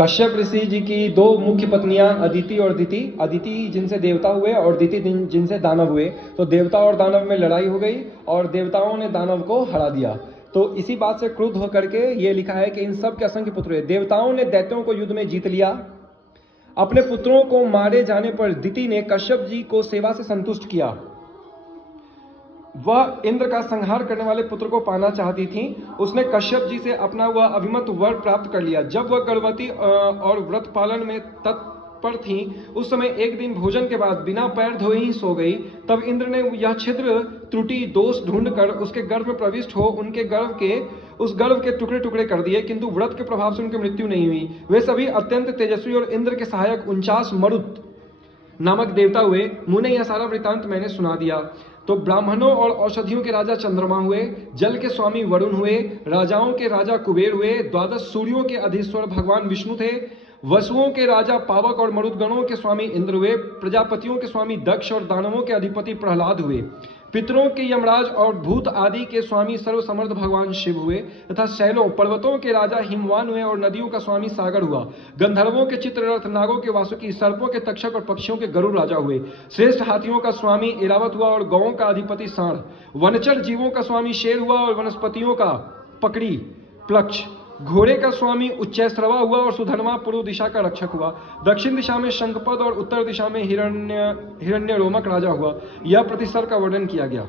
कश्यप ऋषि जी की दो मुख्य पत्नियां अदिति और दिति, अदिति जिनसे देवता हुए और दिति जिनसे दानव हुए। तो देवता और दानव में लड़ाई हो गई और देवताओं ने दानव को हरा दिया। तो इसी बात से क्रुद्ध होकर के ये लिखा है कि इन सब के असंख्य पुत्र हुए। देवताओं ने दैत्यों को युद्ध में जीत लिया। अपने पुत्रों को मारे जाने पर दिति ने कश्यप जी को सेवा से संतुष्ट किया। वह इंद्र का संहार करने वाले पुत्र को पाना चाहती थी। उसने कश्यप जी से अपना वह अभिमत वर प्राप्त कर लिया। जब वह गर्भवती और व्रत पालन में तत्पर थी, उस समय एक दिन भोजन के बाद बिना पैर धोए ही सो गई। तब इंद्र ने यह छिद्र त्रुटि दोष ढूंढकर उसके गर्भ में प्रविष्ट हो उनके गर्भ के टुकड़े टुकड़े कर दिए, किंतु व्रत के प्रभाव से उनकी मृत्यु नहीं हुई। वे सभी अत्यंत तेजस्वी और इंद्र के सहायक 49 मरुत नामक देवता हुए। मुने यह सारा वृतांत मैंने सुना दिया। तो ब्राह्मणों और औषधियों के राजा चंद्रमा हुए, जल के स्वामी वरुण हुए, राजाओं के राजा कुबेर हुए, 12 सूर्यों के अधीश्वर भगवान विष्णु थे, वसुओं के राजा पावक और मरुदगणों के स्वामी इंद्र हुए, प्रजापतियों के स्वामी दक्ष और दानवों के अधिपति प्रहलाद हुए, पितरों के यमराज और भूत आदि के स्वामी सर्वसमर्थ भगवान शिव हुए, तथा शैलों पर्वतों के राजा हिमवान हुए और नदियों का स्वामी सागर हुआ। गंधर्वों के चित्ररथ, नागों के वासुकी, सर्पों के तक्षक और पक्षियों के गरुड़ राजा हुए। श्रेष्ठ हाथियों का स्वामी इरावत हुआ और गौओं का अधिपति साण। वनचर जीवों का स्वामी शेर हुआ और वनस्पतियों का पकड़ी प्लक्ष। घोड़े का स्वामी उच्चैश्रवा हुआ और सुधर्मा पूर्व दिशा का रक्षक हुआ। दक्षिण दिशा में शंखपद और उत्तर दिशा में हिरण्य रोमक राजा हुआ। यह प्रतिसर का वर्णन किया गया।